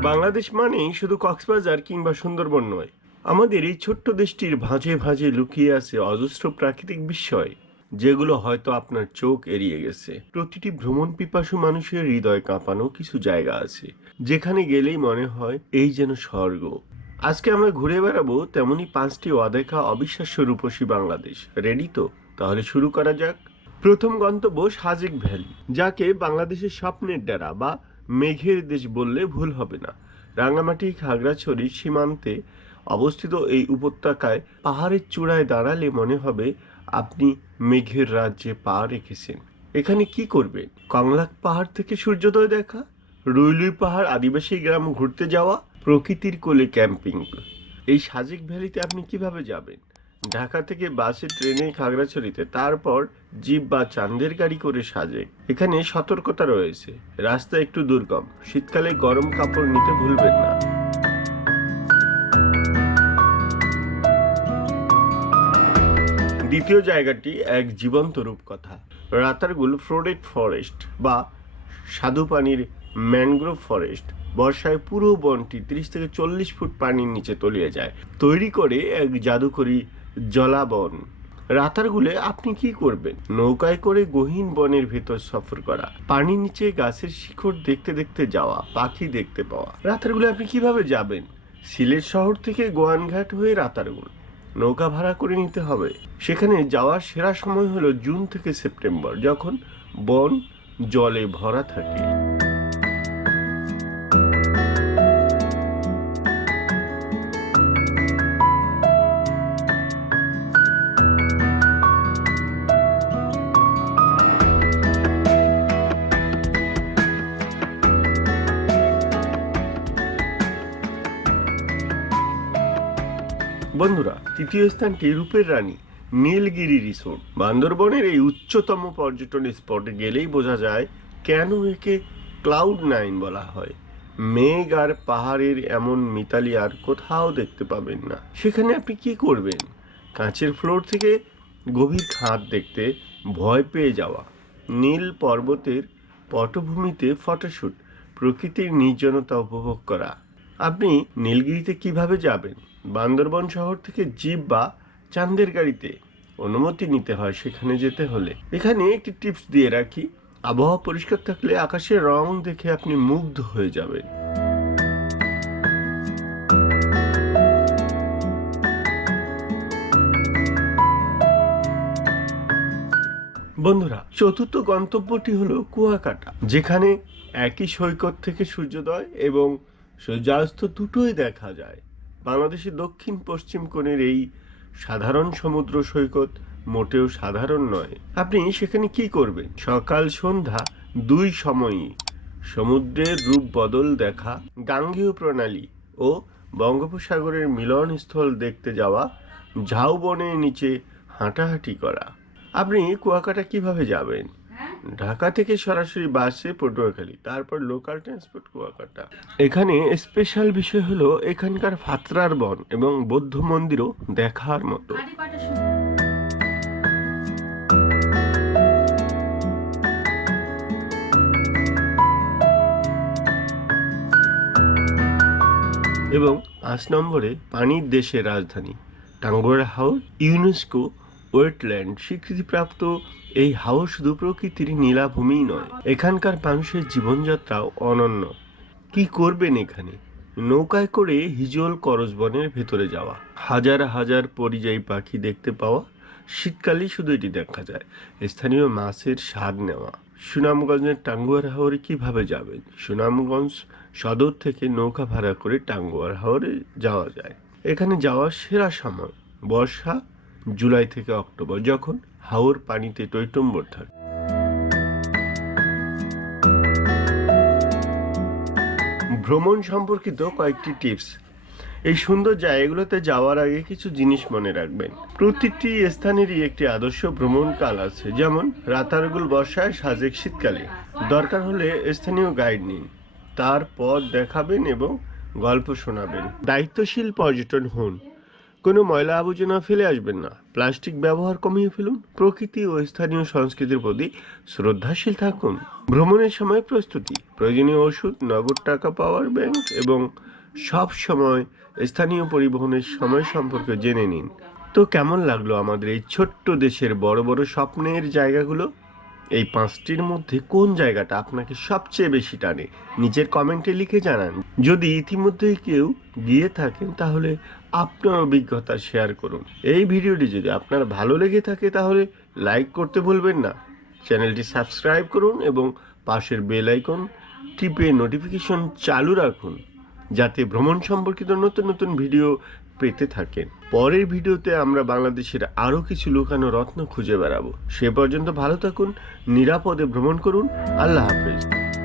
বাংলাদেশ মানেই শুধু কক্সবাজার কিংবা সুন্দরবন নয়, আমাদের এই ছোট্ট দেশটির ভাঁজে ভাঁজে লুকিয়ে আছে অজস্র প্রাকৃতিক বিস্ময়, যেগুলো হয়তো আপনার চোখ এড়িয়ে গেছে। প্রতিটি ভ্রমণ পিপাসু মানুষের হৃদয় কাঁপানো কিছু জায়গা আছে, যেখানে গেলেই মনে হয় এই যেন স্বর্গ। আজকে আমরা ঘুরে বেড়াবো তেমনই 5টি অদেখা অবিশ্বাস্য রূপসী বাংলাদেশ। রেডি তো? তাহলে শুরু করা যাক। প্রথম গন্তব্য সাজেক ভ্যালি, যাকে বাংলাদেশের স্বপ্নের ডেরা বা মেঘের দেশ বললে ভুল হবে না। রাঙামাটি খাগড়াছড়ি সীমান্তে অবস্থিত এই উপত্যকায় পাহাড়ের চূড়ায় দাঁড়ালে মনে হবে আপনি মেঘের রাজ্যে পা রেখেছেন। এখানে কি করবেন? কংলাক পাহাড় থেকে সূর্যোদয় দেখা, রুইলুই পাহাড় আদিবাসী গ্রাম ঘুরতে যাওয়া, প্রকৃতির কোলে ক্যাম্পিং। এই সাজেক ভ্যালিতে আপনি কিভাবে যাবেন? ঢাকা থেকে বাসে, ট্রেনে খাগড়াছড়িতে, তারপর জিপ বা চাঁদের গাড়ি করে সাজেক। এখানে সতর্কতা রয়েছে, রাস্তা একটু দুর্গম, শীতকালে গরম কাপড় নিতে ভুলবেন না। দ্বিতীয় জায়গাটি এক জীবন্ত রূপকথা, রাতারগুল ফ্লোরেড ফরেস্ট বা স্বাদুপানির ম্যানগ্রোভ ফরেস্ট। বর্ষায় পুরো বনটি 30 থেকে 40 ফুট পানির নিচে তলিয়ে যায়, তৈরি করে এক জাদুকরী জলাবন। রাতারগুলে আপনি কি করবেন? নৌকায় করে গহীন বনের ভেতর সফর করা, পানির নিচে গাছের শিকড় দেখতে দেখতে যাওয়া, পাখি দেখতে পাওয়া। রাতারগুলে আপনি কিভাবে যাবেন? সিলেট শহর থেকে গোয়ানঘাট হয়ে রাতারগুল নৌকা ভাড়া করে নিতে হবে। সেখানে যাওয়ার সেরা সময় হলো জুন থেকে সেপ্টেম্বর, যখন বন জলে ভরা থাকে। বন্ধুরা, তৃতীয় স্থানটি রূপের রানী নীলগিরি রিসোর্ট। বান্দরবনের এই উচ্চতম পর্যটন স্পটে গেলেই বোঝা যায় কেন একে ক্লাউড 9 বলা হয়। মেঘ আর পাহাড়ের এমন মিতালি আর কোথাও দেখতে পাবেন না। সেখানে আপনি কি করবেন? কাঁচের ফ্লোর থেকে গভীর খাদ দেখতে ভয় পেয়ে যাওয়া, নীল পর্বতের পটভূমিতে ফটোশ্যুট, প্রকৃতির নির্জনতা উপভোগ করা। আপনি নীলগিরিতে কিভাবে যাবেন? বান্দরবন শহর থেকে জিপ বা চাঁদের গাড়িতে অনুমতি নিতে হয় সেখানে যেতে হলে। এখানে একটি টিপস দিয়ে রাখি, আবহাওয়া পরিষ্কার থাকলে আকাশের রং দেখে আপনি মুগ্ধ হয়ে যাবেন। বন্ধুরা, চতুর্থ গন্তব্যটি হলো কুয়াকাটা, যেখানে একই সৈকত থেকে সূর্যোদয় এবং সূর্যাস্ত দুটোই দেখা যায়। বাংলাদেশের দক্ষিণ পশ্চিম কোণের এই সাধারণ সমুদ্র সৈকত মোটেও সাধারণ নয়। আপনি সেখানে কি করবেন? সকাল সন্ধ্যা দুই সময়ই সমুদ্রের রূপ বদল দেখা, গাঙ্গেয় প্রণালী ও বঙ্গোপসাগরের মিলনস্থল দেখতে যাওয়া, ঝাউবনের নিচে হাঁটাহাঁটি করা। আপনি কুয়াকাটা কিভাবে যাবেন? ঢাকা থেকে সরাসরি বাসে পটুয়াখালী, তারপর লোকাল ট্রান্সপোর্ট কুয়াকাটা। এখানে স্পেশাল বিষয় হলো এখানকার ফাতরার বন এবং বৌদ্ধ মন্দিরও দেখার মতো। এবং 5 নম্বরে পানির দেশের রাজধানী টাঙ্গুয়ার হাওর। ইউনেস্কো ওয়েটল্যান্ড স্বীকৃতিপ্রাপ্ত এই হাওর শুধু প্রকৃতির নীলাভূমিই নয়, এখানকার মানুষের জীবনযাত্রাও অনন্য। কি করবেন এখানে? নৌকায় করে হিজল করজবনের ভেতরে যাওয়া, হাজার হাজার পরিযায়ী পাখি দেখতে পাওয়া, শীতকালেই শুধু এটি দেখা যায়, স্থানীয় মাছের স্বাদ নেওয়া। সুনামগঞ্জের টাঙ্গুয়ার হাওরে কিভাবে যাবেন? সুনামগঞ্জ সদর থেকে নৌকা ভাড়া করে টাঙ্গুয়ার হাওরে যাওয়া যায়। এখানে যাওয়ার সেরা সময় বর্ষা, জুলাই থেকে অক্টোবর, যখন হাওর পানিতে টইটম্বর থাকে। ভ্রমণ সম্পর্কিত কয়েকটি টিপস। এই সুন্দর জায়গাগুলোতে যাওয়ার আগে কিছু জিনিস মনে রাখবেন। প্রতিটি স্থানেরই একটি আদর্শ ভ্রমণকাল আছে, যেমন রাতারগুল বর্ষায়, সাজেক শীতকালে। দরকার হলে স্থানীয় গাইড নিন, তার পথ দেখাবেন এবং গল্প শোনাবেন। দায়িত্বশীল পর্যটন হন, কোনো ময়লা আবর্জনা ফেলে আসবেন না, প্লাস্টিক ব্যবহার কমিয়ে ফেলুন, প্রকৃতি ও স্থানীয় সংস্কৃতির প্রতি শ্রদ্ধাশীল থাকুন। ভ্রমণের সময় প্রস্তুতি, প্রয়োজনীয় ওষুধ, নগদ টাকা, পাওয়ার ব্যাংক এবং সব সময় স্থানীয় পরিবহনের সময় সম্পর্কে জেনে নিন। তো কেমন লাগলো আমাদের এই ছোট্ট দেশের বড় বড় স্বপ্নের জায়গাগুলো? এই 5টির মধ্যে কোন জায়গাটা আপনাকে সবচেয়ে বেশি টানে নিচের কমেন্টে লিখে জানান। যদি ইতিমধ্যেই কেউ গিয়ে থাকেন তাহলে আপনার অভিজ্ঞতা শেয়ার করুন। এই ভিডিওটি যদি আপনার ভালো লেগে থাকে তাহলে লাইক করতে ভুলবেন না, চ্যানেলটি সাবস্ক্রাইব করুন এবং পাশের বেল আইকন টিপে নোটিফিকেশন চালু রাখুন যাতে ভ্রমণ সম্পর্কিত নতুন নতুন ভিডিও পেতে থাকেন। পরের ভিডিওতে আমরা বাংলাদেশের আরও কিছু লুকানো রত্ন খুঁজে বেড়াবো। সে পর্যন্ত ভালো থাকুন, নিরাপদে ভ্রমণ করুন। আল্লাহ হাফেজ।